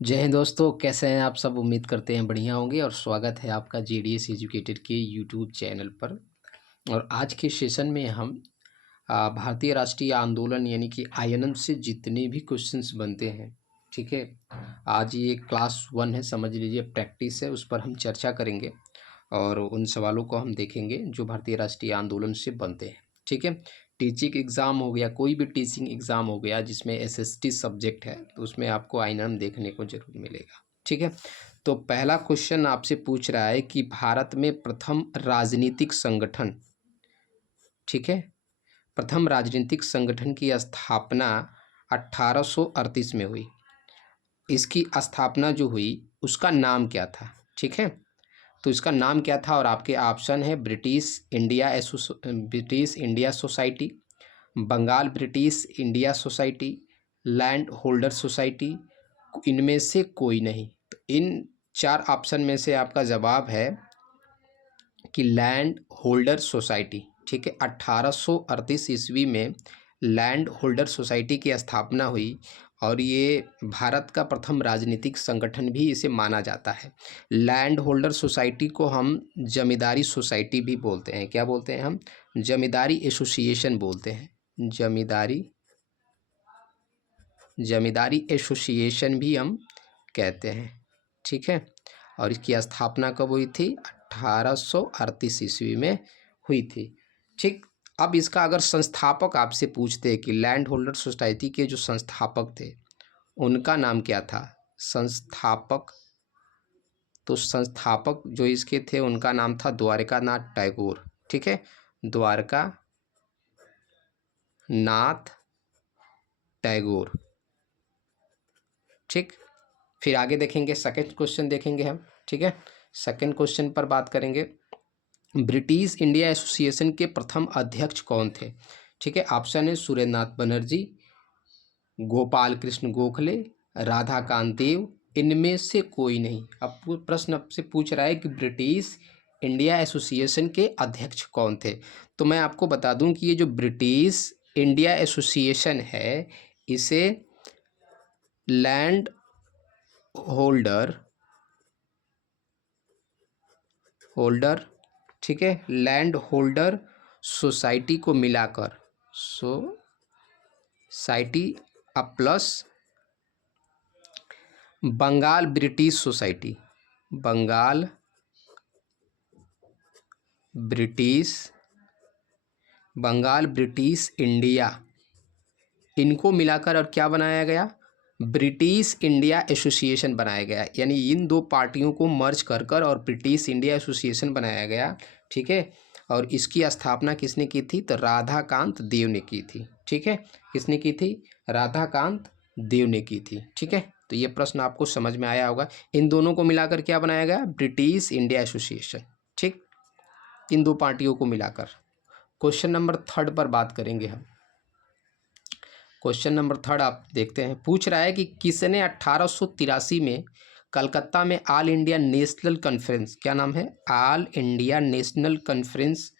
जय हिंद दोस्तों, कैसे हैं आप सब। उम्मीद करते हैं बढ़िया होंगे और स्वागत है आपका जेडीएस एजुकेटेड के यूट्यूब चैनल पर। और आज के सेशन में हम भारतीय राष्ट्रीय आंदोलन यानी कि आईएनएम से जितने भी क्वेश्चंस बनते हैं, ठीक है। आज ये क्लास 1 है, समझ लीजिए प्रैक्टिस है, उस पर हम चर्चा करेंगे और उन सवालों को हम देखेंगे जो भारतीय राष्ट्रीय आंदोलन से बनते हैं, ठीक है। टीचिंग एग्ज़ाम हो गया, कोई भी टीचिंग एग्ज़ाम हो गया जिसमें एसएसटी सब्जेक्ट है, तो उसमें आपको आईएनएम देखने को जरूर मिलेगा, ठीक है। तो पहला क्वेश्चन आपसे पूछ रहा है कि भारत में प्रथम राजनीतिक संगठन, ठीक है, प्रथम राजनीतिक संगठन की स्थापना 1838 में हुई। इसकी स्थापना जो हुई उसका नाम क्या था, ठीक है। तो इसका नाम क्या था और आपके ऑप्शन है British India society, Bengal British India society, land holder society, इनमें से कोई नहीं। तो इन चार ऑप्शन में से आपका जवाब है कि लैंड होल्डर सोसाइटी, ठीक है। 1838 ईस्वी में लैंड होल्डर सोसाइटी की स्थापना हुई और ये भारत का प्रथम राजनीतिक संगठन भी इसे माना जाता है। लैंड होल्डर सोसाइटी को हम जमींदारी सोसाइटी भी बोलते हैं। क्या बोलते हैं हम? जमींदारी एसोसिएशन बोलते हैं। जमींदारी एसोसिएशन भी हम कहते हैं, ठीक है। और इसकी स्थापना कब हुई थी? 1838 ईस्वी में हुई थी, ठीक। अब इसका अगर संस्थापक आपसे पूछते हैं कि लैंड होल्डर सोसाइटी के जो संस्थापक थे उनका नाम क्या था? संस्थापक, तो संस्थापक जो इसके थे उनका नाम था द्वारका नाथ टैगोर, ठीक है। द्वारका नाथ टैगोर, ठीक। फिर आगे देखेंगे, सेकंड क्वेश्चन देखेंगे हम, ठीक है। सेकंड क्वेश्चन पर बात करेंगे। ब्रिटिश इंडिया एसोसिएशन के प्रथम अध्यक्ष कौन थे? ठीक है, ऑप्शन है सुरेंद्र नाथ बनर्जी, गोपाल कृष्ण गोखले, राधाकांत देव, इनमें से कोई नहीं। अब प्रश्न आपसे पूछ रहा है कि ब्रिटिश इंडिया एसोसिएशन के अध्यक्ष कौन थे। तो मैं आपको बता दूं कि ये जो ब्रिटिश इंडिया एसोसिएशन है इसे लैंड होल्डर, ठीक है, लैंड होल्डर सोसाइटी को मिलाकर society plus Bengal British society, Bengal British India, इनको मिलाकर और क्या बनाया गया? ब्रिटिश इंडिया एसोसिएशन बनाया गया। यानी इन दो पार्टियों को मर्ज कर और ब्रिटिश इंडिया एसोसिएशन बनाया गया, ठीक है। और इसकी स्थापना किसने की थी? तो राधाकांत देव ने की थी, ठीक है। किसने की थी? राधाकांत देव ने की थी, ठीक है। तो ये प्रश्न आपको समझ में आया होगा। इन दोनों को मिलाकर क्या बनाया गया? ब्रिटिश इंडिया एसोसिएशन, ठीक। इन दो पार्टियों को मिलाकर। क्वेश्चन नंबर 3 पर बात करेंगे हम। क्वेश्चन नंबर 3 आप देखते हैं, पूछ रहा है कि किसने 1883 में कलकत्ता में ऑल इंडिया नेशनल कॉन्फ्रेंस, क्या नाम है? ऑल इंडिया नेशनल कॉन्फ्रेंस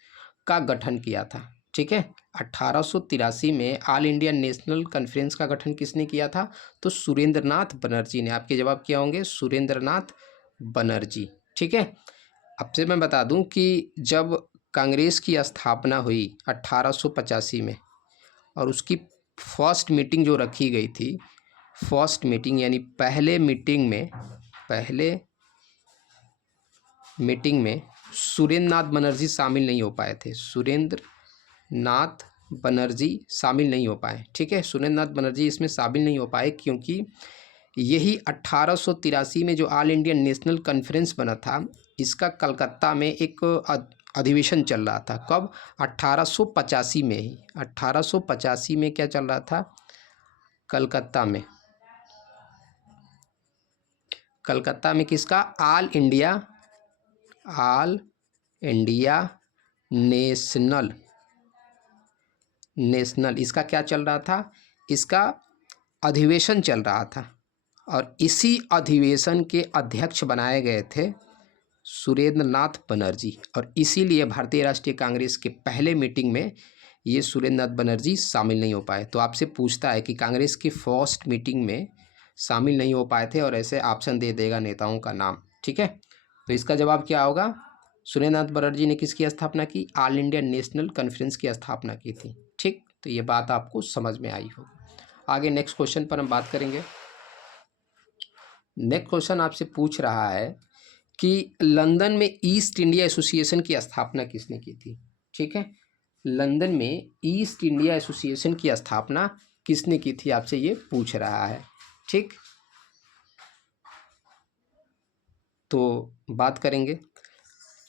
का गठन किया था, ठीक है। 1883 में ऑल इंडिया नेशनल कॉन्फ्रेंस का गठन किसने किया था? तो सुरेंद्र नाथ बनर्जी ने। आपके जवाब क्या होंगे? सुरेंद्र नाथ बनर्जी, ठीक है। अब से मैं बता दूं कि जब कांग्रेस की स्थापना हुई 1885 में और उसकी फर्स्ट मीटिंग जो रखी गई थी, फर्स्ट मीटिंग यानी पहले मीटिंग में सुरेंद्र नाथ बनर्जी शामिल नहीं हो पाए थे। सुरेंद्र नाथ बनर्जी शामिल नहीं हो पाए, ठीक है। सुरेंद्र नाथ बनर्जी इसमें शामिल नहीं हो पाए क्योंकि यही 1883 में जो ऑल इंडिया नेशनल कॉन्फ्रेंस बना था, इसका कलकत्ता में एक अधिवेशन चल रहा था। कब? 1885 में ही। 1885 में क्या चल रहा था? कलकत्ता में किसका? ऑल इंडिया नेशनल इसका क्या चल रहा था? इसका अधिवेशन चल रहा था और इसी अधिवेशन के अध्यक्ष बनाए गए थे सुरेंद्र नाथ बनर्जी। और इसीलिए भारतीय राष्ट्रीय कांग्रेस के पहले मीटिंग में ये सुरेंद्र नाथ बनर्जी शामिल नहीं हो पाए। तो आपसे पूछता है कि कांग्रेस की फर्स्ट मीटिंग में शामिल नहीं हो पाए थे, और ऐसे ऑप्शन दे देगा नेताओं का नाम। ठीक है, तो इसका जवाब क्या होगा? सुरेंद्रनाथ बनर्जी ने किसकी स्थापना की? ऑल इंडिया नेशनल कॉन्फ्रेंस की स्थापना की थी। ठीक, तो ये बात आपको समझ में आई होगी। आगे नेक्स्ट क्वेश्चन पर हम बात करेंगे। नेक्स्ट क्वेश्चन आपसे पूछ रहा है कि लंदन में ईस्ट इंडिया एसोसिएशन की स्थापना किसने की थी? ठीक है, लंदन में ईस्ट इंडिया एसोसिएशन की स्थापना किसने की थी, आपसे ये पूछ रहा है। ठीक, तो बात करेंगे।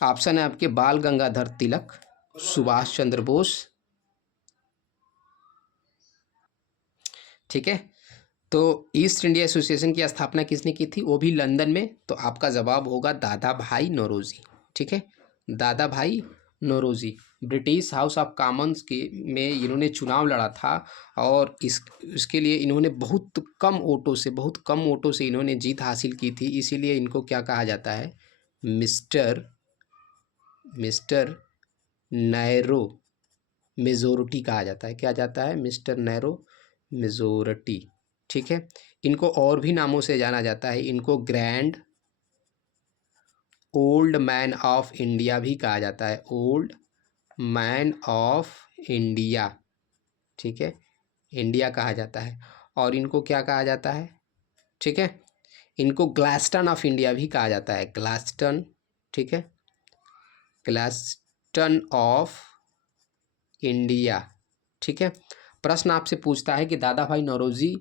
ऑप्शन है आपके बाल गंगाधर तिलक, सुभाष चंद्र बोस। ठीक है, तो ईस्ट इंडिया एसोसिएशन की स्थापना किसने की थी, वो भी लंदन में? तो आपका जवाब होगा दादा भाई नौरोजी। ठीक है, Dada Bhai Naoroji. British House of Commons के में इन्होंने चुनाव लड़ा था, और इसके लिए इन्होंने बहुत कम वोटों से इन्होंने जीत हासिल की थी। इसीलिए इनको क्या कहा जाता है? मिस्टर नैरो मेजोरिटी कहा जाता है। क्या जाता है? Mister narrow majority. ठीक है, इनको और भी नामों से जाना जाता है। इनको grand old man of India भी कहा जाता है, ओल्ड मैन ऑफ इंडिया। ठीक है, इंडिया कहा जाता है। और इनको क्या कहा जाता है? ठीक है, इनको ग्लास्टन ऑफ इंडिया भी कहा जाता है, ग्लास्टन। ठीक है, ग्लास्टन ऑफ इंडिया। ठीक है, प्रश्न आपसे पूछता है कि दादा भाई नौरोजी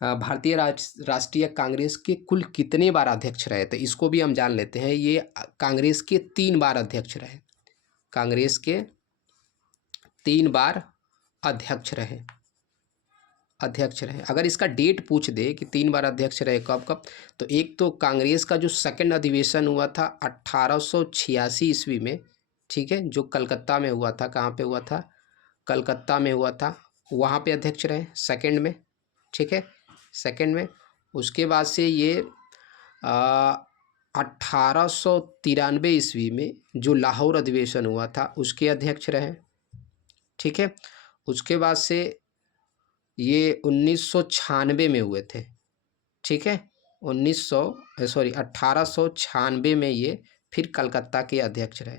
भारतीय राष्ट्रीय कांग्रेस के कुल कितने बार अध्यक्ष रहे? तो इसको भी हम जान लेते हैं। ये कांग्रेस के 3 बार अध्यक्ष रहे, कांग्रेस के 3 बार अध्यक्ष रहे। अगर इसका डेट पूछ दे कि 3 बार अध्यक्ष रहे कब कब, तो एक तो कांग्रेस का जो सेकंड अधिवेशन हुआ था 1886 ईस्वी में। ठीक है, जो कलकत्ता में हुआ था। कहाँ पे हुआ था? कलकत्ता में हुआ था, वहाँ पे अध्यक्ष रहे सेकंड में। ठीक है, सेकंड में। उसके बाद से ये 1893 ईस्वी में जो लाहौर अधिवेशन हुआ था उसके अध्यक्ष रहे। ठीक है, उसके बाद से ये 1996 में हुए थे। ठीक है, 1896 में ये फिर कलकत्ता के अध्यक्ष रहे।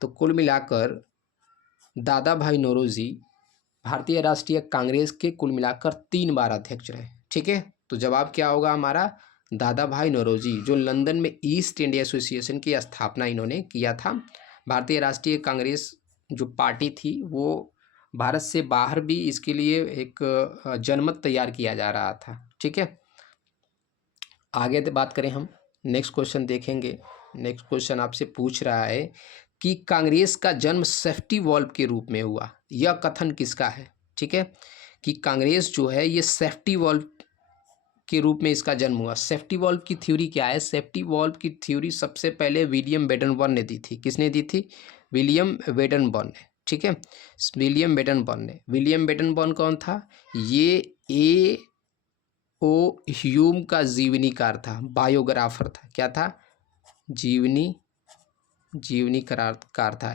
तो कुल मिलाकर दादा भाई नौरोजी भारतीय राष्ट्रीय कांग्रेस के कुल मिलाकर 3 बार अध्यक्ष रहे। ठीक है, तो जवाब क्या होगा हमारा? दादा भाई नौरोजी, जो लंदन में ईस्ट इंडिया एसोसिएशन की स्थापना इन्होंने किया था। भारतीय राष्ट्रीय कांग्रेस जो पार्टी थी वो भारत से बाहर भी इसके लिए एक जनमत तैयार किया जा रहा था। ठीक है, आगे बात करें हम, नेक्स्ट क्वेश्चन देखेंगे। नेक्स्ट क्वेश्चन आपसे पूछ रहा है कि कांग्रेस का जन्म सेफ्टी वॉल्व के रूप में हुआ, यह कथन किसका है? ठीक है, कि कांग्रेस जो है ये सेफ्टी वॉल्व के रूप में इसका जन्म हुआ। सेफ्टी वॉल्व की थ्योरी क्या है? सेफ्टी वॉल्व की थ्योरी सबसे पहले विलियम बेडनबर्न ने दी थी। किसने दी थी? विलियम बेडनबर्न ने। ठीक है, विलियम बेडनबर्न कौन था? ये ओ ह्यूम का जीवनीकार था, बायोग्राफर था। क्या था? जीवनीकार था।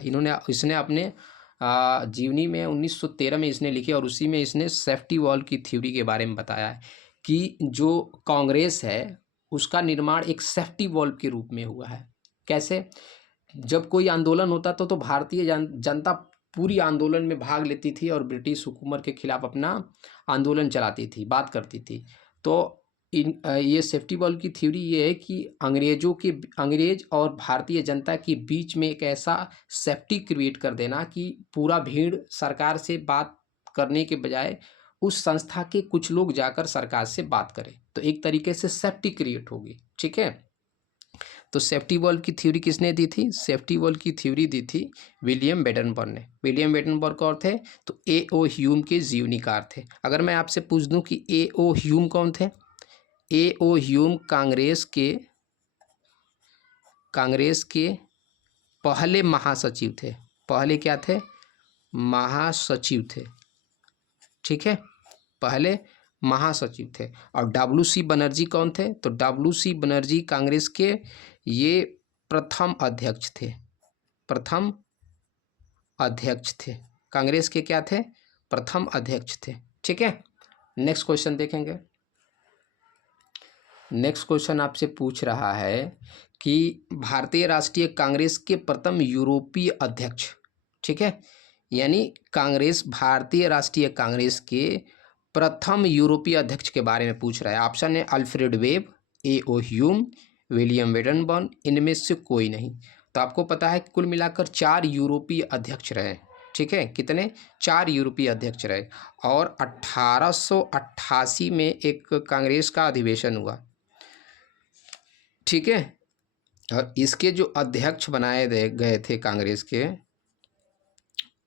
इसने अपने जीवनी में 1913 में इसने लिखी, और उसी में इसने सेफ्टी वॉल्व की थ्योरी के बारे में बताया है कि जो कांग्रेस है उसका निर्माण एक सेफ्टी वॉल्व के रूप में हुआ है। कैसे? जब कोई आंदोलन होता तो भारतीय जनता पूरी आंदोलन में भाग लेती थी और ब्रिटिश हुकूमत के खिलाफ अपना आंदोलन चलाती थी, बात करती थी। तो ये सेफ्टी वॉल्व की थ्योरी ये है कि अंग्रेज और भारतीय जनता के बीच में एक ऐसा सेफ्टी क्रिएट कर देना कि पूरा भीड़ सरकार से बात करने के बजाय उस संस्था के कुछ लोग जाकर सरकार से बात करें, तो एक तरीके से सेफ्टी क्रिएट होगी। ठीक है, तो सेफ्टी वॉल्व की थ्योरी किसने दी थी? सेफ्टी वॉल्व की थ्योरी दी थी विलियम बेडनबर्न ने। विलियम बेडनबर्न कौन थे? तो A.O. ह्यूम के जीवनीकार थे। अगर मैं आपसे पूछ दूं कि A.O. ह्यूम कौन थे? A.O. ह्यूम कांग्रेस के पहले महासचिव थे। पहले क्या थे? महासचिव थे। ठीक है, पहले महासचिव थे। और W.C. बनर्जी कौन थे? तो W.C. बनर्जी कांग्रेस के ये प्रथम अध्यक्ष थे। कांग्रेस के क्या थे? प्रथम अध्यक्ष थे। ठीक है, नेक्स्ट क्वेश्चन देखेंगे। नेक्स्ट क्वेश्चन आपसे पूछ रहा है कि भारतीय राष्ट्रीय कांग्रेस के प्रथम यूरोपीय अध्यक्ष, ठीक है, यानी कांग्रेस, भारतीय राष्ट्रीय कांग्रेस के प्रथम यूरोपीय अध्यक्ष के बारे में पूछ रहा है। ऑप्शन है अल्फ्रेड वेब, ए ओ ह्यूम, विलियम वेडनबर्न, इनमें से कोई नहीं। तो आपको पता है कुल मिलाकर 4 यूरोपीय अध्यक्ष रहे, ठीक है, कितने, 4 यूरोपीय अध्यक्ष रहे। और 1888 में एक कांग्रेस का अधिवेशन हुआ, ठीक है, और इसके जो अध्यक्ष बनाए गए थे कांग्रेस के,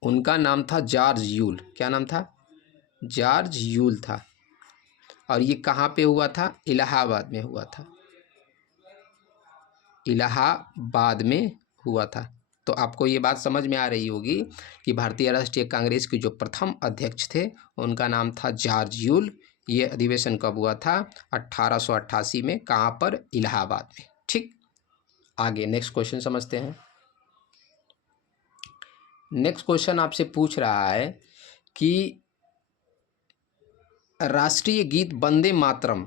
उनका नाम था जॉर्ज यूल। क्या नाम था? जॉर्ज यूल था। और ये कहाँ पे हुआ था? इलाहाबाद में हुआ था, इलाहाबाद में हुआ था। तो आपको ये बात समझ में आ रही होगी कि भारतीय राष्ट्रीय कांग्रेस के जो प्रथम अध्यक्ष थे उनका नाम था जॉर्ज यूल। ये अधिवेशन कब हुआ था? 1888 में। कहाँ पर? इलाहाबाद में। ठीक, आगे नेक्स्ट क्वेश्चन समझते हैं। नेक्स्ट क्वेश्चन आपसे पूछ रहा है कि राष्ट्रीय गीत वंदे मातरम,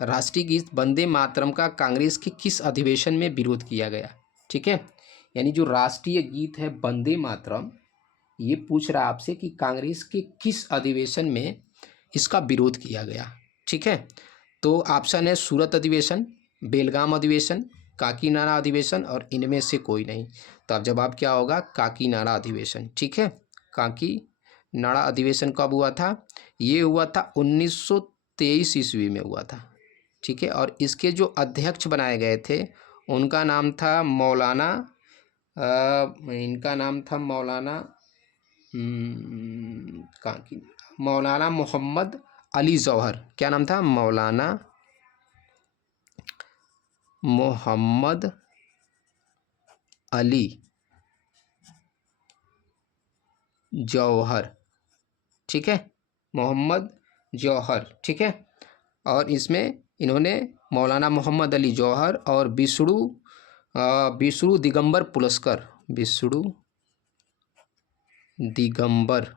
राष्ट्रीय गीत वंदे मातरम का कांग्रेस के किस अधिवेशन में विरोध किया गया? ठीक है, यानी जो राष्ट्रीय गीत है वंदे मातरम, ये पूछ रहा है आपसे कि कांग्रेस के किस अधिवेशन में इसका विरोध किया गया। ठीक है, तो ऑप्शन है सूरत अधिवेशन, बेलगाम अधिवेशन, काकीनाडा अधिवेशन और इनमें से कोई नहीं। तो अब जवाब क्या होगा? काकीनाडा अधिवेशन। ठीक है, काकीनाडा अधिवेशन कब हुआ था? ये हुआ था 1923 ईस्वी में हुआ था। ठीक है, और इसके जो अध्यक्ष बनाए गए थे उनका नाम था मौलाना, इनका नाम था मौलाना मौलाना मोहम्मद अली जौहर। क्या नाम था? मौलाना मोहम्मद अली जौहर। ठीक है, मोहम्मद जौहर। ठीक है, और इसमें इन्होंने मौलाना मोहम्मद अली जौहर और विष्णु दिगंबर पुलस्कर, विष्णु दिगंबर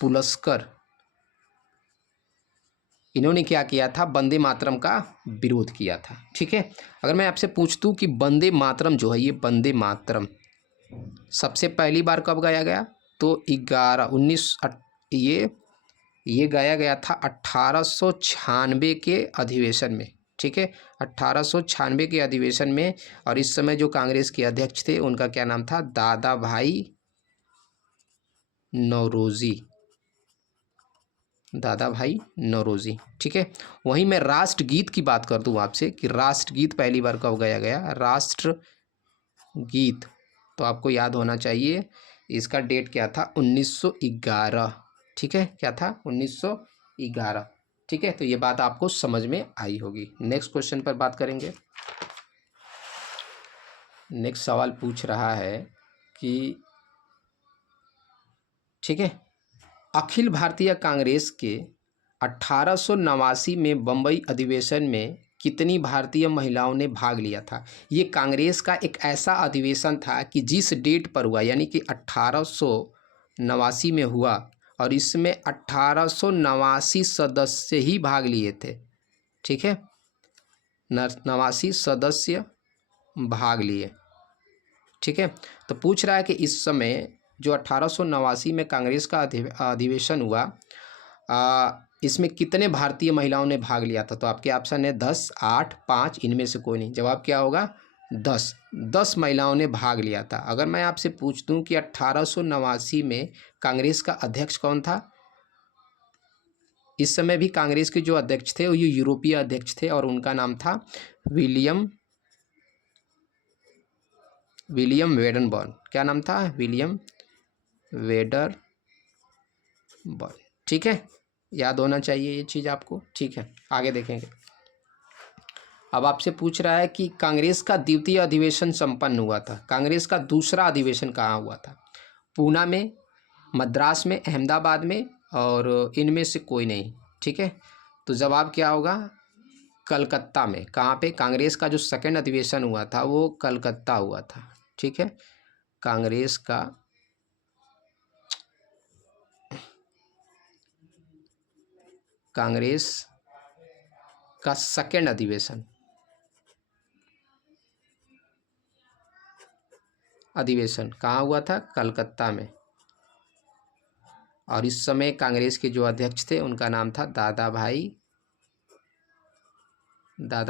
पुलस्कर, इन्होंने क्या किया था? वंदे मातरम का विरोध किया था। ठीक है, अगर मैं आपसे पूछतूं कि वंदे मातरम जो है, ये वंदे मातरम सबसे पहली बार कब गाया गया? तो 19 ये गाया गया था 1896 के अधिवेशन में। ठीक है, 1896 के अधिवेशन में। और इस समय जो कांग्रेस के अध्यक्ष थे उनका क्या नाम था? दादा भाई नौरोजी, दादा भाई नौरोजी। ठीक है, वहीं मैं राष्ट्रगीत की बात कर दूं आपसे कि राष्ट्रगीत पहली बार कब गाया गया? राष्ट्रगीत, तो आपको याद होना चाहिए इसका डेट क्या था? 1911। ठीक है, क्या था? 1911। ठीक है, तो ये बात आपको समझ में आई होगी। नेक्स्ट क्वेश्चन पर बात करेंगे। नेक्स्ट सवाल पूछ रहा है कि, ठीक है, अखिल भारतीय कांग्रेस के 1889 में बम्बई अधिवेशन में कितनी भारतीय महिलाओं ने भाग लिया था? ये कांग्रेस का एक ऐसा अधिवेशन था कि जिस डेट पर हुआ, यानी कि 1889 में हुआ, और इसमें 1889 सदस्य ही भाग लिए थे। ठीक है, 89 सदस्य भाग लिए। ठीक है, तो पूछ रहा है कि इस समय जो 1889 में कांग्रेस का अधिवेशन हुआ, इसमें कितने भारतीय महिलाओं ने भाग लिया था? तो आपके ऑप्शन है 10, 8, 5, इनमें से कोई नहीं। जवाब क्या होगा? 10 महिलाओं ने भाग लिया था। अगर मैं आपसे पूछ दूं कि 1889 में कांग्रेस का अध्यक्ष कौन था? इस समय भी कांग्रेस के जो अध्यक्ष थे वो ये यूरोपीय अध्यक्ष थे और उनका नाम था विलियम वेडनबर्न। क्या नाम था? विलियम वेडनबर्न। ठीक है, याद होना चाहिए ये चीज़ आपको। ठीक है, आगे देखेंगे। अब आपसे पूछ रहा है कि कांग्रेस का द्वितीय अधिवेशन संपन्न हुआ था, कांग्रेस का दूसरा अधिवेशन कहाँ हुआ था? पूना में, मद्रास में, अहमदाबाद में, और इनमें से कोई नहीं। ठीक है, तो जवाब क्या होगा? कलकत्ता में। कहाँ पे? कांग्रेस का जो सेकंड अधिवेशन हुआ था वो कलकत्ता हुआ था। ठीक है, कांग्रेस का कांग्रेस का सेकेंड अधिवेशन कहाँ हुआ था? कलकत्ता में। और इस समय कांग्रेस के जो अध्यक्ष थे उनका नाम था दादा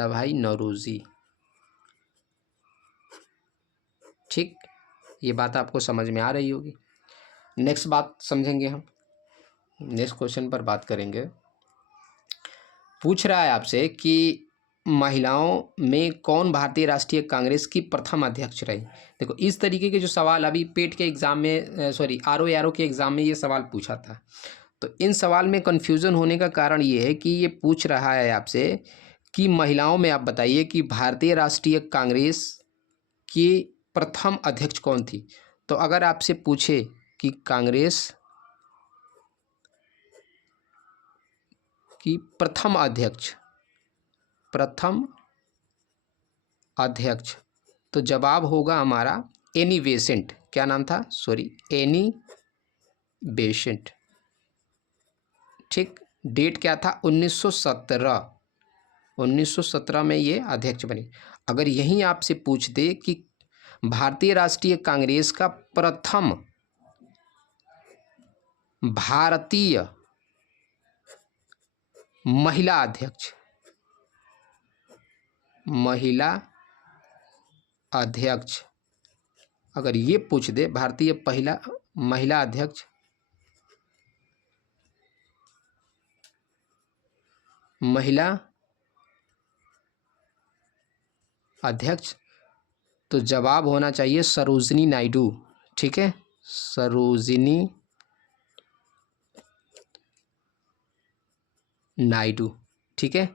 भाई नौरोजी। ठीक, ये बात आपको समझ में आ रही होगी। नेक्स्ट बात समझेंगे हम, नेक्स्ट क्वेश्चन पर बात करेंगे। पूछ रहा है आपसे कि महिलाओं में कौन भारतीय राष्ट्रीय कांग्रेस की प्रथम अध्यक्ष रही? देखो, इस तरीके के जो सवाल अभी पेट के एग्जाम में, सॉरी आरओ के एग्जाम में ये सवाल पूछा था, तो इन सवाल में कन्फ्यूज़न होने का कारण ये है कि ये पूछ रहा है आपसे कि महिलाओं में आप बताइए कि भारतीय राष्ट्रीय कांग्रेस की प्रथम अध्यक्ष कौन थी। तो अगर आपसे पूछे कि कांग्रेस की प्रथम अध्यक्ष तो जवाब होगा हमारा एनी बेसेंट। क्या नाम था? Sorry, Annie Besant. ठीक, डेट क्या था? 1917 में ये अध्यक्ष बनी। अगर यहीं आपसे पूछ दे कि भारतीय राष्ट्रीय कांग्रेस का प्रथम भारतीय महिला अध्यक्ष, अगर ये पूछ दे भारतीय पहला महिला अध्यक्ष तो जवाब होना चाहिए सरोजिनी नायडू। ठीक है, सरोजिनी नायडू। ठीक है,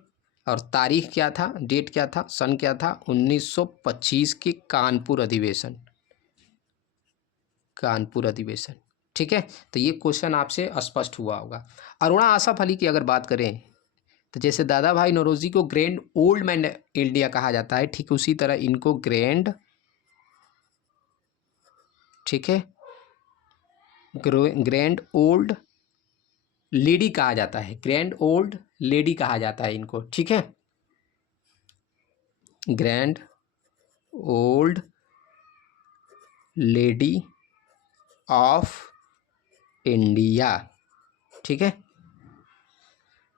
और तारीख क्या था, डेट क्या था, सन क्या था? 1925 के कानपुर अधिवेशन। ठीक है, तो ये क्वेश्चन आपसे स्पष्ट हुआ होगा। अरुणा आसफ अली की अगर बात करें तो जैसे दादा भाई नौरोजी को ग्रैंड ओल्ड मैन इंडिया कहा जाता है, ठीक उसी तरह इनको ग्रैंड ओल्ड लेडी कहा जाता है। ग्रैंड ओल्ड लेडी कहा जाता है इनको। ठीक है, grand old lady of India. ठीक है,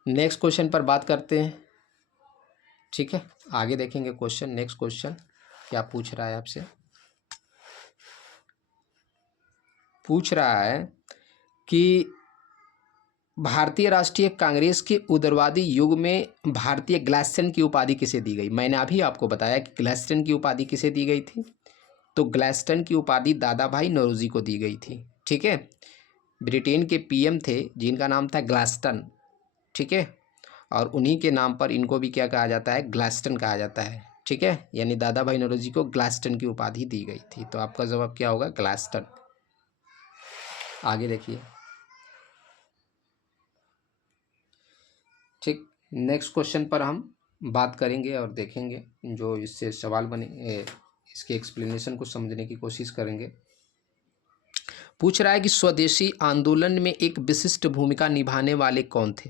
नेक्स्ट क्वेश्चन पर बात करते हैं। ठीक है, आगे देखेंगे क्वेश्चन। नेक्स्ट क्वेश्चन क्या पूछ रहा है आपसे? पूछ रहा है कि भारतीय राष्ट्रीय कांग्रेस के उदारवादी युग में भारतीय ग्लैस्टन की उपाधि किसे दी गई? मैंने अभी आपको बताया कि ग्लैस्टन की उपाधि किसे दी गई थी, तो ग्लैस्टन की उपाधि दादा भाई नौरोजी को दी गई थी। ठीक है, ब्रिटेन के पीएम थे जिनका नाम था ग्लैस्टन। ठीक है, और उन्हीं के नाम पर इनको भी क्या कहा जाता है? ग्लैस्टन कहा जाता है। ठीक है, यानी दादा भाई नौरोजी को ग्लैस्टन की उपाधि दी गई थी। तो आपका जवाब क्या होगा? ग्लैस्टन। आगे देखिए। ठीक, नेक्स्ट क्वेश्चन पर हम बात करेंगे और देखेंगे जो इससे सवाल बने, इसके एक्सप्लेनेशन को समझने की कोशिश करेंगे। पूछ रहा है कि स्वदेशी आंदोलन में एक विशिष्ट भूमिका निभाने वाले कौन थे?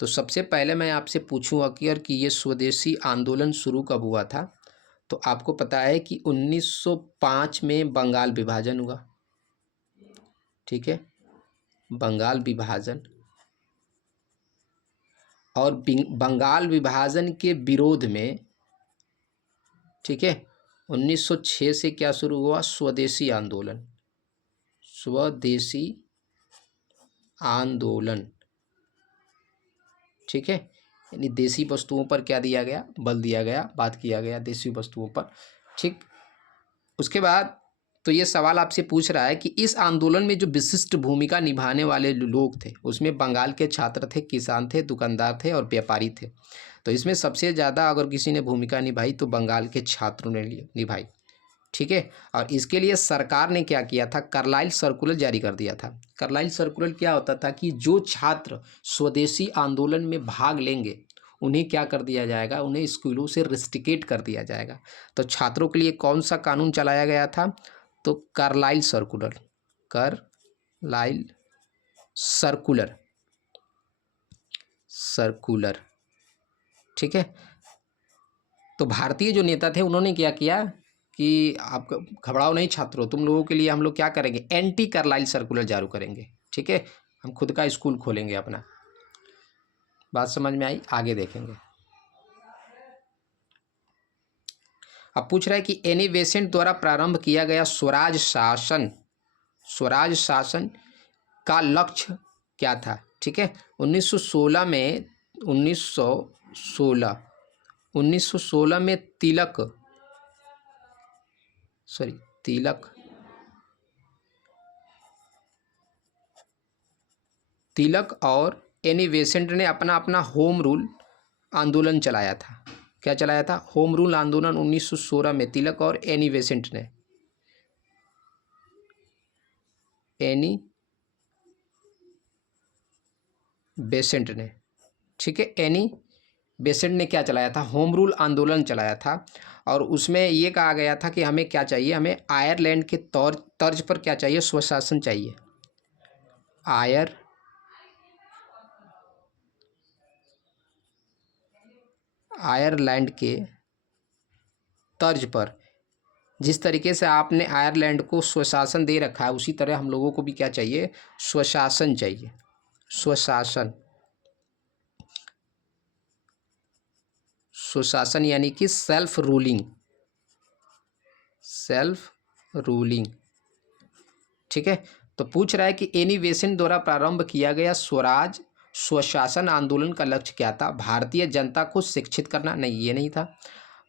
तो सबसे पहले मैं आपसे पूछूंगा कि ये स्वदेशी आंदोलन शुरू कब हुआ था? तो आपको पता है कि 1905 में बंगाल विभाजन हुआ। ठीक है, बंगाल विभाजन, और बंगाल विभाजन के विरोध में, ठीक है, 1906 से क्या शुरू हुआ? स्वदेशी आंदोलन। ठीक है, यानी देसी वस्तुओं पर क्या दिया गया? बल दिया गया, बात किया गया देसी वस्तुओं पर। ठीक, उसके बाद तो ये सवाल आपसे पूछ रहा है कि इस आंदोलन में जो विशिष्ट भूमिका निभाने वाले लोग थे उसमें बंगाल के छात्र थे, किसान थे, दुकानदार थे और व्यापारी थे। तो इसमें सबसे ज़्यादा अगर किसी ने भूमिका निभाई तो बंगाल के छात्रों ने निभाई। ठीक है, और इसके लिए सरकार ने क्या किया था? कार्लाइल सर्कुलर जारी कर दिया था। कार्लाइल सर्कुलर क्या होता था कि जो छात्र स्वदेशी आंदोलन में भाग लेंगे उन्हें क्या कर दिया जाएगा? उन्हें स्कूलों से रिस्ट्रिकेट कर दिया जाएगा। तो छात्रों के लिए कौन सा कानून चलाया गया था? तो कार्लाइल सर्कुलर। सर्कुलर। ठीक है, तो भारतीय जो नेता थे उन्होंने क्या किया कि आप घबराओ नहीं छात्रों, तुम लोगों के लिए हम लोग क्या करेंगे, एंटी कार्लाइल सर्कुलर जारी करेंगे। ठीक है, हम खुद का स्कूल खोलेंगे अपना। बात समझ में आई? आगे देखेंगे। अब पूछ रहा है कि एनी बेसेंट द्वारा प्रारंभ किया गया स्वराज शासन का लक्ष्य क्या था? ठीक है, 1916 में 1916 में तिलक और एनी बेसेंट ने अपना अपना होम रूल आंदोलन चलाया था। क्या चलाया था? होम रूल आंदोलन 1916 में तिलक और एनी बेसेंट ने। ठीक है, एनी बेसेंट ने क्या चलाया था? होम रूल आंदोलन चलाया था। और उसमें ये कहा गया था कि हमें क्या चाहिए, हमें आयरलैंड के तर्ज पर क्या चाहिए, स्वशासन चाहिए। आयरलैंड के तर्ज पर, जिस तरीके से आपने आयरलैंड को स्वशासन दे रखा है उसी तरह हम लोगों को भी क्या चाहिए, स्वशासन चाहिए। स्वशासन यानी कि सेल्फ रूलिंग। ठीक है, तो पूछ रहा है कि एनी बेसेंट द्वारा प्रारंभ किया गया स्वशासन आंदोलन का लक्ष्य क्या था? भारतीय जनता को शिक्षित करना? नहीं, ये नहीं था।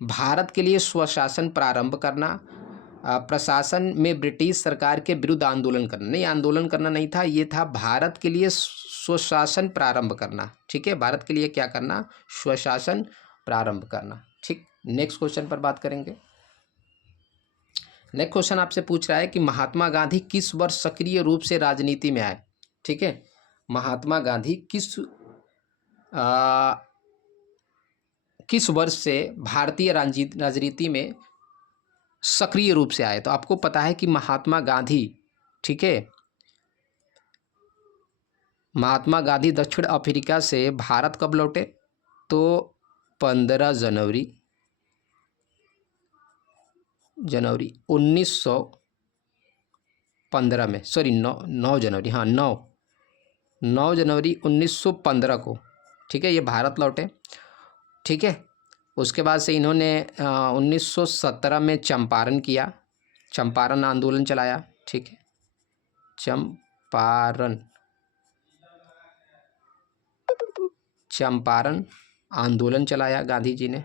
भारत के लिए स्वशासन प्रारंभ करना, प्रशासन में ब्रिटिश सरकार के विरुद्ध आंदोलन करना? नहीं, आंदोलन करना नहीं था, ये था भारत के लिए स्वशासन प्रारंभ करना। ठीक है, भारत के लिए क्या करना, स्वशासन प्रारंभ करना। ठीक, नेक्स्ट क्वेश्चन पर बात करेंगे। नेक्स्ट क्वेश्चन आपसे पूछ रहा है कि महात्मा गांधी किस वर्ष सक्रिय रूप से राजनीति में आए? ठीक है, महात्मा गांधी किस वर्ष से भारतीय राजनीति में सक्रिय रूप से आए? तो आपको पता है कि महात्मा गांधी, ठीक है, महात्मा गांधी दक्षिण अफ्रीका से भारत कब लौटे? तो 15 जनवरी 1915 में, सॉरी 9 जनवरी, हाँ 9 जनवरी 1915 को, ठीक है, ये भारत लौटे। ठीक है, उसके बाद से इन्होंने 1917 में चंपारण आंदोलन चलाया। ठीक है, चंपारण आंदोलन चलाया गांधी जी ने।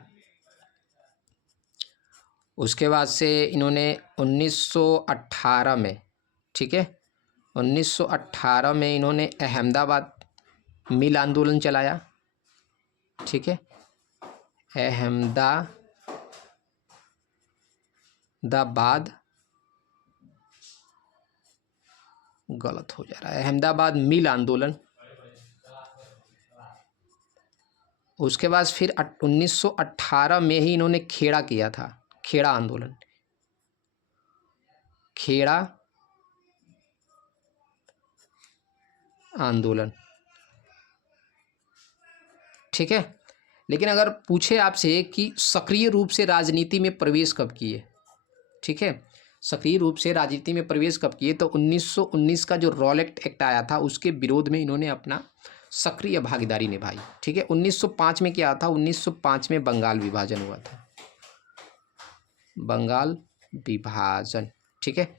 उसके बाद से इन्होंने 1918 में, ठीक है, 1918 में इन्होंने अहमदाबाद मिल आंदोलन चलाया। ठीक है, अहमदाबाद, गलत हो जा रहा है, अहमदाबाद मिल आंदोलन। उसके बाद फिर 1918 में ही इन्होंने खेड़ा किया था, खेड़ा आंदोलन। ठीक है, लेकिन अगर पूछे आपसे कि सक्रिय रूप से राजनीति में प्रवेश कब किए? ठीक है, सक्रिय रूप से राजनीति में प्रवेश कब किए? तो 1919 का जो रॉलेट एक्ट आया था उसके विरोध में इन्होंने अपना सक्रिय भागीदारी निभाई। ठीक है, 1905 में क्या था? 1905 में बंगाल विभाजन हुआ था, बंगाल विभाजन। ठीक है,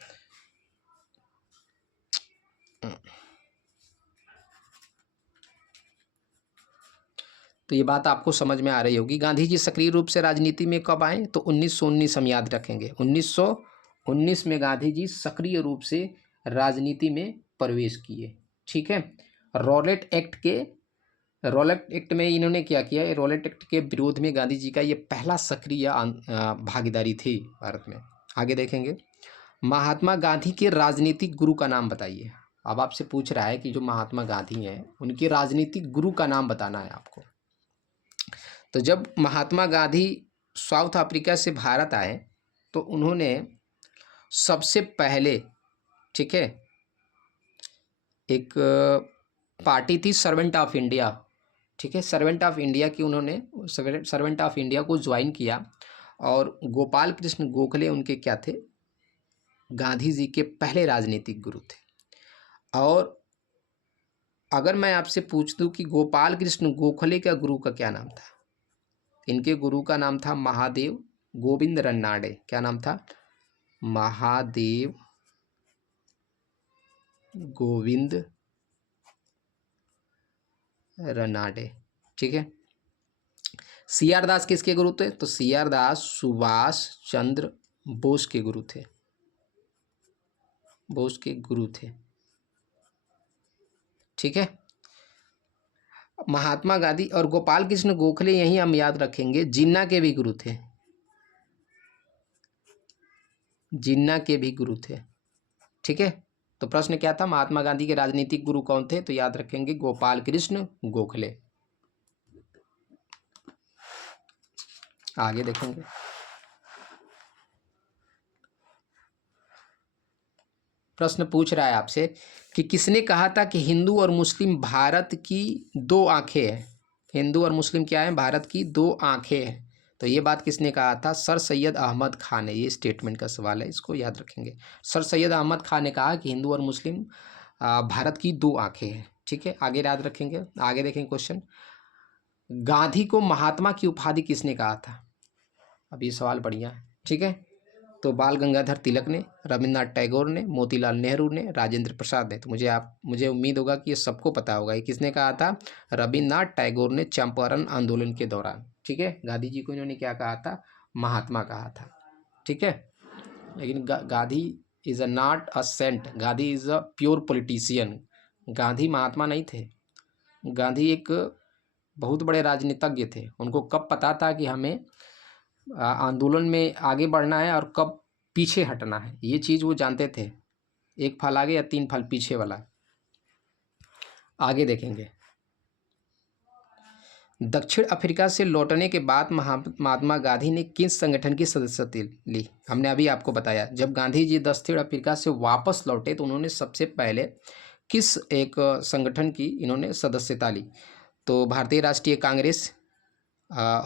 तो ये बात आपको समझ में आ रही होगी। गांधी जी सक्रिय रूप से राजनीति में कब आए? तो 1919 हम याद रखेंगे, 1919 में गांधी जी सक्रिय रूप से राजनीति में प्रवेश किए। ठीक है, रॉलेट एक्ट में इन्होंने क्या किया? रॉलेट एक्ट के विरोध में गांधी जी का ये पहला सक्रिय भागीदारी थी भारत में। आगे देखेंगे, महात्मा गांधी के राजनीतिक गुरु का नाम बताइए। अब आपसे पूछ रहा है कि जो महात्मा गांधी हैं उनके राजनीतिक गुरु का नाम बताना है आपको। तो जब महात्मा गांधी साउथ अफ्रीका से भारत आए तो उन्होंने सबसे पहले, ठीक है, एक पार्टी थी सर्वेंट ऑफ इंडिया, ठीक है। सर्वेंट ऑफ इंडिया की उन्होंने सर्वेंट ऑफ इंडिया को ज्वाइन किया और गोपाल कृष्ण गोखले उनके क्या थे, गांधी जी के पहले राजनीतिक गुरु थे। और अगर मैं आपसे पूछ दूं कि गोपाल कृष्ण गोखले का गुरु का क्या नाम था, इनके गुरु का नाम था महादेव गोविंद रनाडे। क्या नाम था? महादेव गोविंद रनाडे। ठीक है। सी आर दास किसके गुरु थे? तो सी आर दास सुभाष चंद्र बोस के गुरु थे, बोस के गुरु थे। ठीक है। महात्मा गांधी और गोपाल कृष्ण गोखले, यही हम याद रखेंगे, जिन्ना के भी गुरु थे, जिन्ना के भी गुरु थे। ठीक है। तो प्रश्न क्या था, महात्मा गांधी के राजनीतिक गुरु कौन थे? तो याद रखेंगे गोपाल कृष्ण गोखले। आगे देखेंगे। प्रश्न पूछ रहा है आपसे कि किसने कहा था कि हिंदू और मुस्लिम भारत की दो आंखें हैं? हिंदू और मुस्लिम क्या है? भारत की दो आंखें हैं। तो ये बात किसने कहा था? सर सैयद अहमद खान है। ये स्टेटमेंट का सवाल है, इसको याद रखेंगे। सर सैयद अहमद खान ने कहा कि हिंदू और मुस्लिम भारत की दो आंखें हैं। ठीक है। आगे याद रखेंगे। आगे देखेंगे क्वेश्चन, गांधी को महात्मा की उपाधि किसने कहा था? अब ये सवाल बढ़िया है। ठीक है। तो बाल गंगाधर तिलक ने, रविन्द्रनाथ टैगोर ने, मोतीलाल नेहरू ने, राजेंद्र प्रसाद ने। तो मुझे उम्मीद होगा कि ये सबको पता होगा। ये किसने कहा था? रविन्द्रनाथ टैगोर ने चंपारण आंदोलन के दौरान। ठीक है। गांधी जी को इन्होंने क्या कहा था? महात्मा कहा था। ठीक है। लेकिन Gandhi is a not a saint, Gandhi is a pure politician. Gandhi महात्मा नहीं थे। गांधी एक बहुत बड़े राजनीतिज्ञ थे। उनको कब पता था कि हमें आंदोलन में आगे बढ़ना है और कब पीछे हटना है, ये चीज़ वो जानते थे। एक फल आगे या तीन फल पीछे वाला। आगे देखेंगे। दक्षिण अफ्रीका से लौटने के बाद महात्मा गांधी ने किस संगठन की सदस्यता ली? हमने अभी आपको बताया, जब गांधी जी दक्षिण अफ्रीका से वापस लौटे तो उन्होंने सबसे पहले किस एक संगठन की इन्होंने सदस्यता ली? तो भारतीय राष्ट्रीय Congress,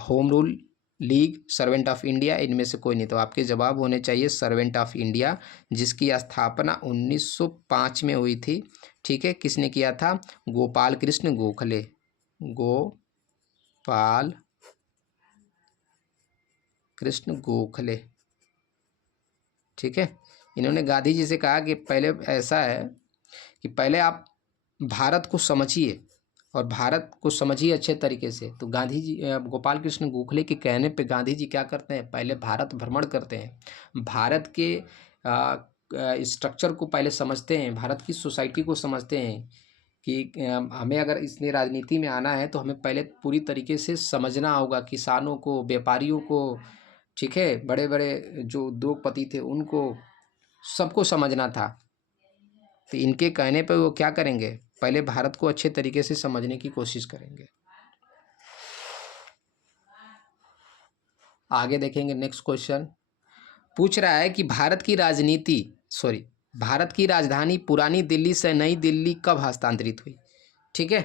home rule league, servant of India, इनमें से कोई नहीं। तो आपके जवाब होने चाहिए सर्वेंट ऑफ इंडिया, जिसकी स्थापना 1905 में हुई थी। ठीक है। किसने किया था? गोपाल कृष्ण गोखले। गोपाल कृष्ण गोखले। ठीक है। इन्होंने गांधी जी से कहा कि पहले ऐसा है कि पहले आप भारत को समझिए और भारत को समझिए अच्छे तरीके से। तो गांधी जी गोपाल कृष्ण गोखले के कहने पे गांधी जी क्या करते हैं? पहले भारत भ्रमण करते हैं, भारत के स्ट्रक्चर को पहले समझते हैं, भारत की सोसाइटी को समझते हैं कि हमें अगर इसमें राजनीति में आना है तो हमें पहले पूरी तरीके से समझना होगा किसानों को, व्यापारियों को। ठीक है। बड़े बड़े जो उद्योगपति थे उनको सबको समझना था। तो इनके कहने पर वो क्या करेंगे? पहले भारत को अच्छे तरीके से समझने की कोशिश करेंगे। आगे देखेंगे। नेक्स्ट क्वेश्चन पूछ रहा है कि भारत की राजधानी पुरानी दिल्ली से नई दिल्ली कब हस्तांतरित हुई? ठीक है।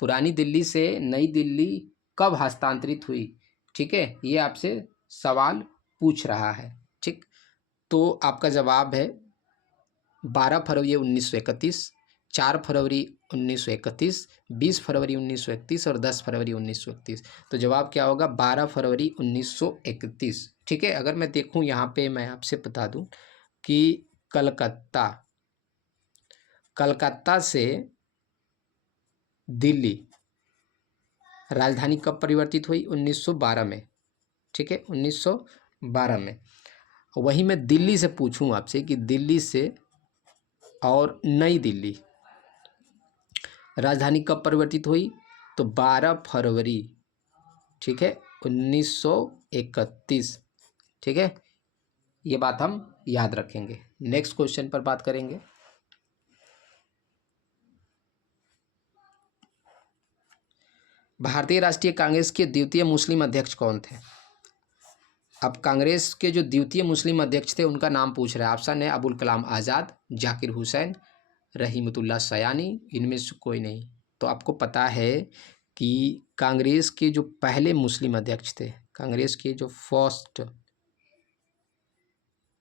पुरानी दिल्ली से नई दिल्ली कब हस्तांतरित हुई? ठीक है। ये आपसे सवाल पूछ रहा है। ठीक। तो आपका जवाब है 12 फरवरी 1931, 4 फरवरी 1931, 20 फरवरी 1931 और 10 फरवरी 1931। तो जवाब क्या होगा? 12 फरवरी 1931। ठीक है। अगर मैं देखूं यहाँ पे, मैं आपसे बता दूं कि कलकत्ता से दिल्ली राजधानी कब परिवर्तित हुई? 1912 में। ठीक है। 1912 में। वहीं मैं दिल्ली से पूछूं आपसे कि दिल्ली से और नई दिल्ली राजधानी कब परिवर्तित हुई? तो 12 फरवरी। ठीक है। 1931। ठीक है। ये बात हम याद रखेंगे। नेक्स्ट क्वेश्चन पर बात करेंगे। भारतीय राष्ट्रीय कांग्रेस के द्वितीय मुस्लिम अध्यक्ष कौन थे? अब कांग्रेस के जो द्वितीय मुस्लिम अध्यक्ष थे उनका नाम पूछ रहा है। ऑप्शन है अबुल कलाम आज़ाद, जाकिर हुसैन, रहीमतुल्लाह सयानी, इनमें से कोई नहीं। तो आपको पता है कि कांग्रेस के जो पहले मुस्लिम अध्यक्ष थे, कांग्रेस के जो फर्स्ट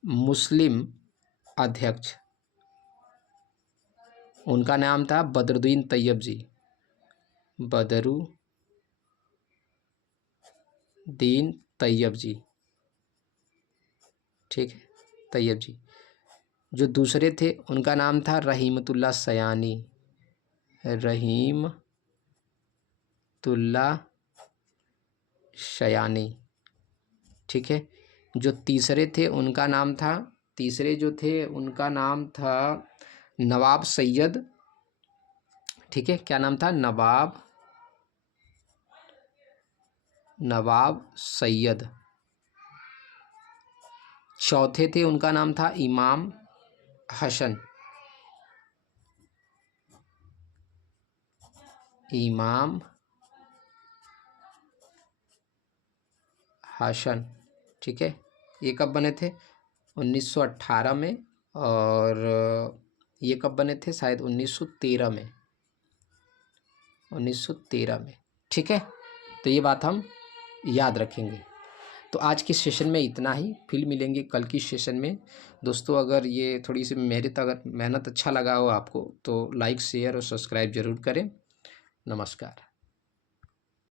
मुस्लिम अध्यक्ष, उनका नाम था बदरुद्दीन तैयब जी, बदरुद्दीन तैयब जी, ठीक है, तैयब जी। जो दूसरे थे उनका नाम था रहीमतुल्लाह सयानी, रहीमतुल्लाह सयानी, ठीक है। जो तीसरे थे उनका नाम था, तीसरे जो थे उनका नाम था नवाब सैयद, ठीक है, क्या नाम था, नवाब सैयद। चौथे थे उनका नाम था इमाम हसन, इमाम हसन, ठीक है। ये कब बने थे, 1918 में, और ये कब बने थे, शायद 1913 में, 1913 में, ठीक है। तो ये बात हम याद रखेंगे। तो आज के सेशन में इतना ही, फिर मिलेंगे कल की सेशन में। दोस्तों अगर ये थोड़ी सी मेहनत अच्छा लगा हो आपको तो लाइक शेयर और सब्सक्राइब ज़रूर करें। नमस्कार।